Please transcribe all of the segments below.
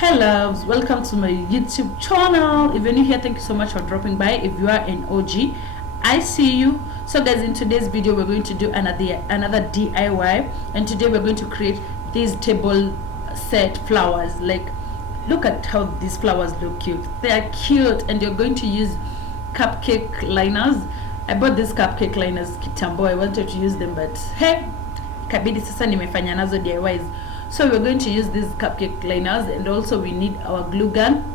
Hi loves, welcome to my YouTube channel. If you're new here, thank you so much for dropping by. If you are an OG, I see you. So guys, in today's video we're going to do another DIY, and today we're going to create these table set flowers. Like, look at how these flowers look cute. They are cute, and you're going to use cupcake liners. I bought these cupcake liners kitambo. I wanted to use them, but hey, kabidi sasa nimefanya nazo DIYs. So we're going to use these cupcake liners, and also we need our glue gun,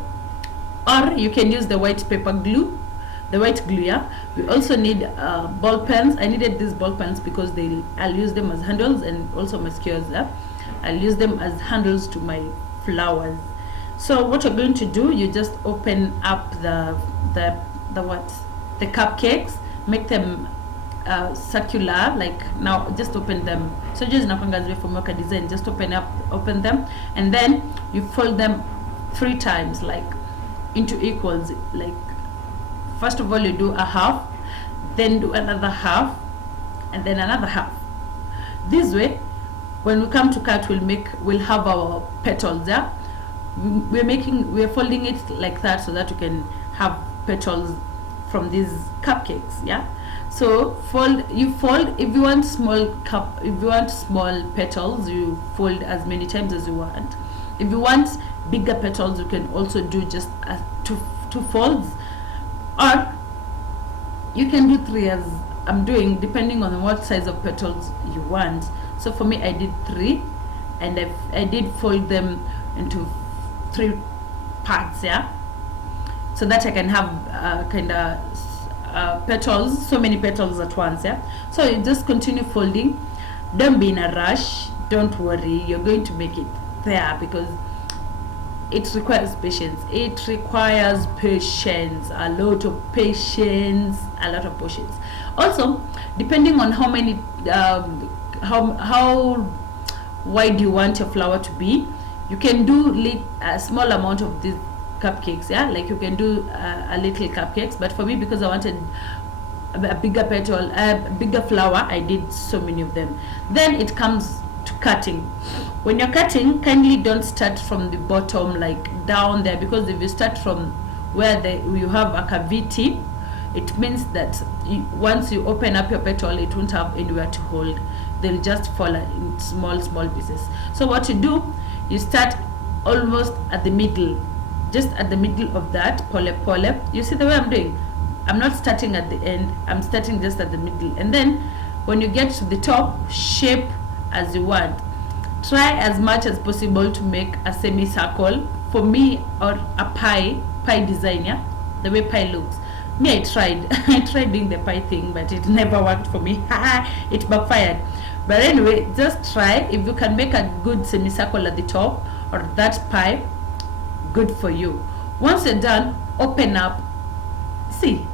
or you can use the white paper glue, the white glue. Yeah, we also need ball pens. I needed these ball pens because I'll use them as handles, and also my skewers. Yeah, I'll use them as handles to my flowers. So what you're going to do, you just open up the cupcakes, make them circular. Like, now just open them, so just napangaziwe for mocha design, just open them, and then you fold them 3 times, like into equals. Like, first of all you do a half, then do another half, and then another half. This way, when we come to cut, we'll have our petals. Yeah, we're folding it like that so that you can have petals from these cupcakes. Yeah, so you fold. If you want small petals, you fold as many times as you want. If you want bigger petals, you can also do just two folds, or you can do 3 as I'm doing, depending on what size of petals you want. So for me, I did 3, and I did fold them into 3 parts. Yeah, so that I can have kind of petals, so many petals at once. Yeah, so you just continue folding. Don't be in a rush, don't worry, you're going to make it there, because it requires patience. It requires patience, a lot of patience. Also, depending on how many how wide you want your flower to be, you can do a small amount of these cupcakes. Yeah, like you can do a little cupcakes, but for me, because I wanted a bigger petal, a bigger flower, I did so many of them. Then it comes to cutting. When you're cutting, kindly don't start from the bottom, like down there, because if you start from where you have a cavity, it means that once you open up your petal, it won't have anywhere to hold. They'll just fall in small pieces. So what you do, you start almost at the middle, just at the middle of that pole. You see the way I'm doing? I'm not starting at the end, I'm starting just at the middle. And then when you get to the top, shape as you want. Try as much as possible to make a semicircle for me, or a pie design. Yeah, the way pie looks. Me, I tried doing the pie thing, but it never worked for me. It backfired. But anyway, just try. If you can make a good semicircle at the top, or that pie, good for you. Once you're done, open up. See,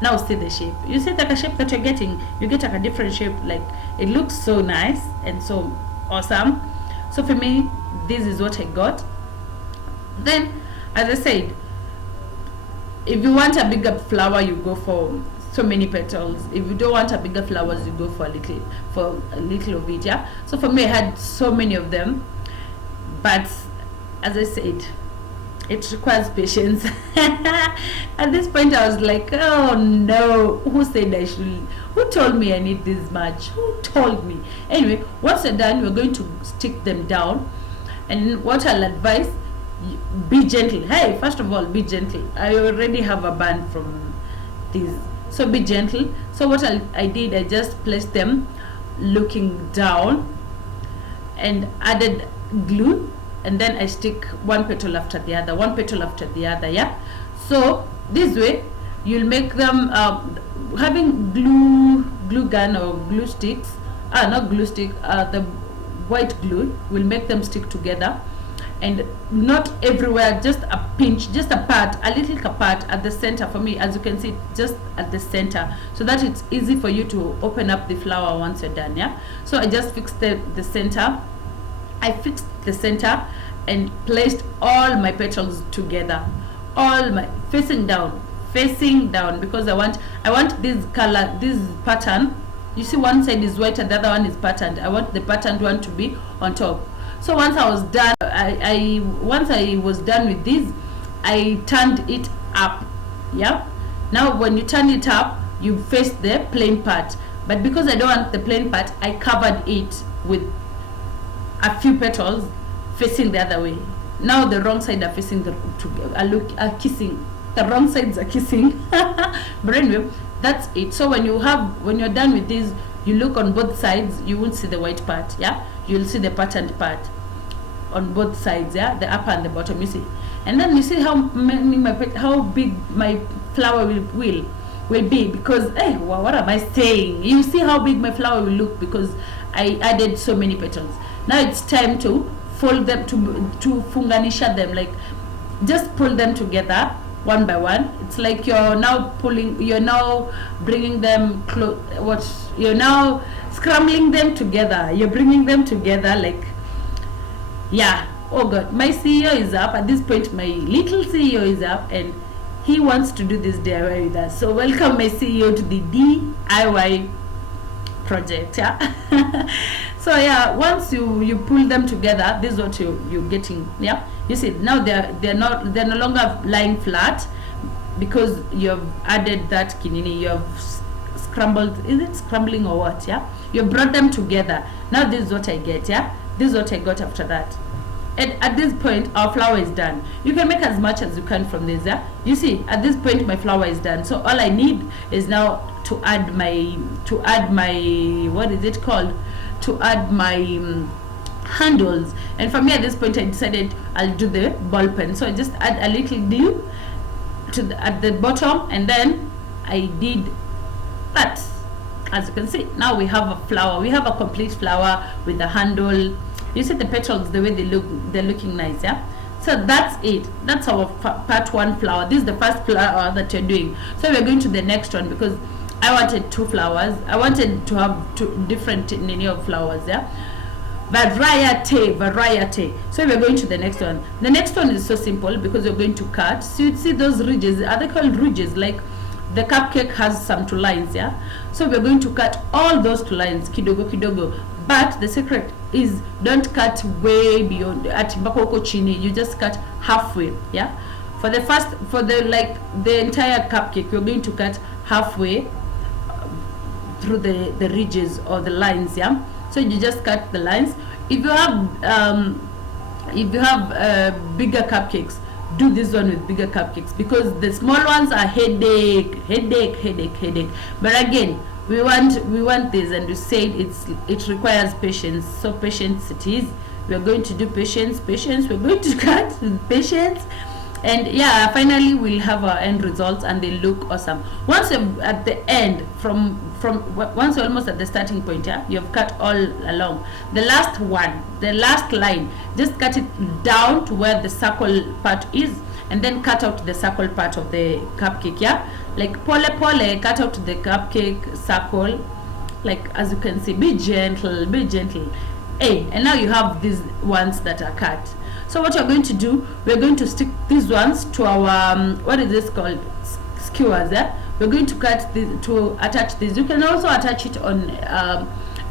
now see the shape. You see like a shape that you're getting, you get like a different shape. Like, it looks so nice and so awesome. So for me, this is what I got. Then, as I said, if you want a bigger flower, you go for so many petals. If you don't want a bigger flowers, you go for a little of it. Yeah, so for me, I had so many of them, but as I said, it requires patience. At this point, I was like, oh no, who said I should? Who told me I need this much? Who told me? Anyway, once you're done, we're going to stick them down. And what I'll advise, be gentle. Hey, first of all, be gentle. I already have a band from these, so be gentle. So what I did, I just placed them looking down and added glue, and then I stick one petal after the other. Yeah, so this way you'll make them having glue gun or glue sticks, not glue stick, the white glue will make them stick together, and not everywhere, just a pinch, just a part, a little part at the center. For me, as you can see, just at the center, so that it's easy for you to open up the flower once you're done. Yeah, so I just fixed the center. I fixed the center and placed all my petals together, all my facing down, because I want this color, this pattern. You see, one side is white and the other one is patterned. I want the patterned one to be on top. So once I was done, once I was done with this, I turned it up. Yeah, now when you turn it up, you face the plain part, but because I don't want the plain part, I covered it with a few petals facing the other way. Now the wrong side are facing are kissing. The wrong sides are kissing. But anyway, that's it. So when you're done with this, you look on both sides, you won't see the white part. Yeah, you'll see the patterned part on both sides. Yeah, the upper and the bottom, you see. And then you see how big my flower will be, because what am I saying? You see how big my flower will look because I added so many petals. Now it's time to fold them, to funganisha them, like just pull them together one by one. It's like you're now bringing them you're now scrambling them together, you're bringing them together, like, yeah. Oh god, my CEO is up at this point. My little CEO is up and he wants to do this DIY with us. So welcome my CEO to the DIY project. Yeah. So yeah, once you pull them together, this is what you're getting. Yeah, you see now they're no longer lying flat because you've added that kinini, you've scrambled. Is it scrambling or what? Yeah, you brought them together. Now this is what I get. Yeah, this is what I got after that. And at this point our flower is done. You can make as much as you can from this. Yeah, you see at this point my flower is done. So all I need is now to add my what is it called, to add my handles. And for me at this point I decided I'll do the ball pen. So I just add a little glue at the bottom, and then I did that. As you can see, now we have a flower. We have a complete flower with the handle. You see the petals, the way they're looking nice. Yeah, so that's it. That's our part one flower. This is the first flower that you're doing. So we're going to the next one because I wanted two flowers. I wanted to have two different of flowers. Yeah, variety. So we're going to the next one. The next one is so simple because you're going to cut. So you see those ridges, are they called ridges? Like the cupcake has some two lines. Yeah, so we're going to cut all those two lines, kidogo. But the secret is don't cut way beyond at bakoko chini. You just cut halfway. Yeah, for the entire cupcake you're going to cut halfway through the ridges or the lines. Yeah, so you just cut the lines. If you have bigger cupcakes, do this one with bigger cupcakes because the small ones are headache. But again, we want this, and we said it requires patience. So patience it is. We are going to do patience. We're going to cut with patience, and yeah, finally we'll have our end results, and they look awesome. Once you're at the end, once you're almost at the starting point, yeah, you've cut all along. The last line, just cut it down to where the circle part is, and then cut out the circle part of the cupcake. Yeah, like pole, cut out the cupcake circle, like as you can see. Be gentle. Hey, and now you have these ones that are cut. So what you're going to do, we're going to stick these ones to our what is this called, skewers. Yeah, we're going to cut this to attach this. You can also attach it on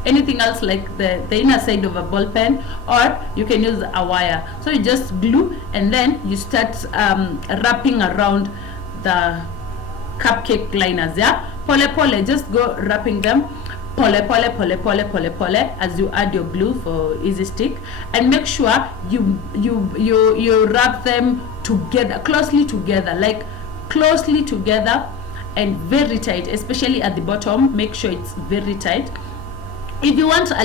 anything else like the inner side of a ball pen, or you can use a wire. So you just glue and then you start wrapping around the cupcake liners. Yeah, pole, just go wrapping them pole as you add your glue for easy stick, and make sure you wrap them together, closely together and very tight, especially at the bottom. Make sure it's very tight. If you want a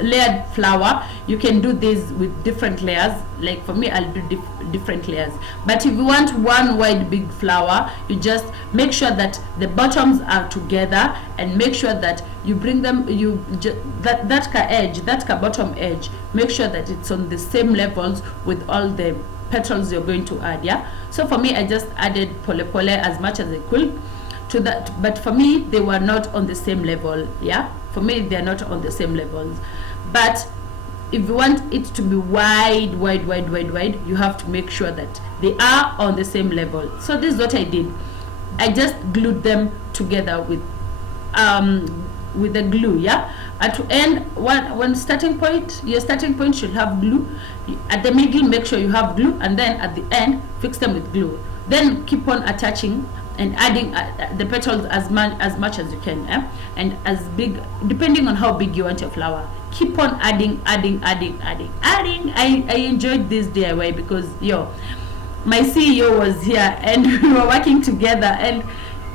layered flower, you can do this with different layers. Like for me, I'll do different layers. But if you want one wide big flower, you just make sure that the bottoms are together, and make sure that you bring them, that bottom edge, make sure that it's on the same levels with all the petals you're going to add. Yeah, so for me I just added pole as much as I could to that, but for me they were not on the same level. Yeah, for me they're not on the same levels. But if you want it to be wide, you have to make sure that they are on the same level. So this is what I did. I just glued them together with with the glue. Yeah, at the end, when starting point, your starting point should have glue. At the middle, make sure you have glue, and then at the end, fix them with glue. Then keep on attaching and adding the petals as much as you can, and as big, depending on how big you want your flower. Keep on adding. I enjoyed this DIY because my CEO was here and we were working together, and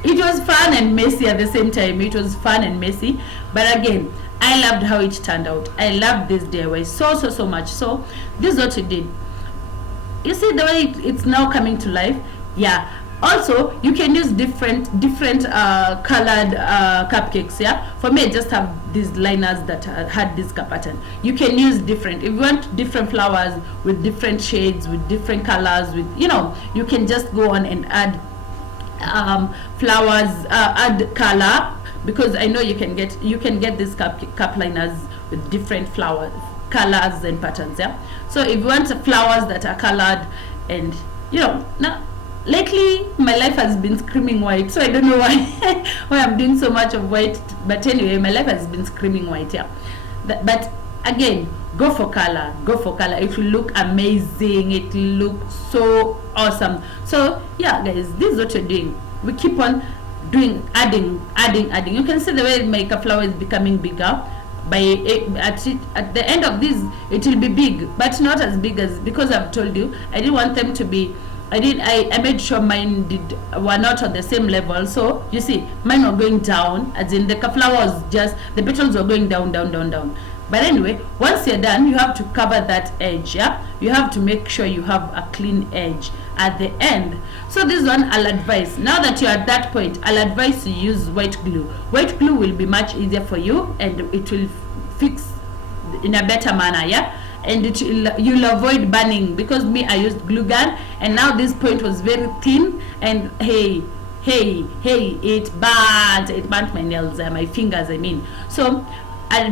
it was fun and messy at the same time. It was fun and messy, but again, I loved how it turned out. I loved this DIY so much. So this is what we did. You see the way it's now coming to life. Yeah, also you can use different colored cupcakes. Yeah, for me I just have these liners that had this pattern. You can use different, if you want different flowers with different shades, with different colors, with you can just go on and add flowers, add color, because I know you can get these cup liners with different flowers, colors and patterns. Yeah, so if you want flowers that are colored, and now lately my life has been screaming white, so I don't know why I'm doing so much of white, but anyway, my life has been screaming white. Yeah, but again, go for color. It will look amazing, it will look so awesome. So yeah guys, this is what we're doing. We keep on doing, adding. You can see the way my flower is becoming bigger. At the end of this, it will be big, but not as big as, because I've told you I didn't want them to be, I made sure mine were not on the same level. So you see, mine were going down, as in the flower was just, the petals were going down. But anyway, once you're done, you have to cover that edge. Yeah, you have to make sure you have a clean edge at the end. So this one I'll advise, now that you're at that point, I'll advise to use white glue. White glue will be much easier for you, and it will fix in a better manner. Yeah, and you'll avoid burning, because me, I used glue gun, and now this point was very thin, and hey, it burnt my nails, my fingers, I mean. So I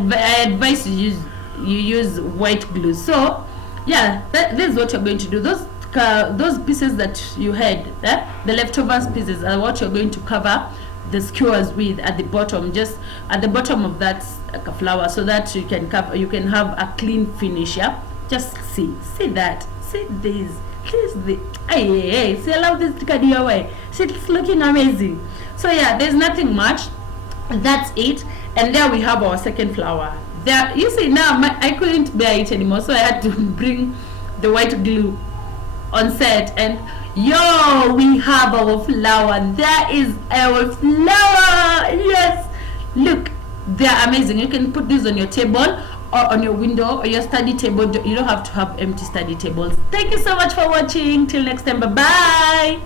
advise you use white glue. So yeah, this is what you're going to do. Those pieces that you had, the leftovers pieces, are what you're going to cover the skewers with at the bottom, just at the bottom of that flower, so that you can have a clean finish. Yeah, just see that, see this, see, I love this DIY. See, it's looking amazing. So yeah, there's nothing much, that's it. And there we have our second flower. There, you see, now I couldn't bear it anymore, so I had to bring the white glue on set, and we have our flower. There is our flower. Yes, look, they're amazing. You can put this on your table or on your window or your study table. You don't have to have empty study tables. Thank you so much for watching. Till next time, bye bye.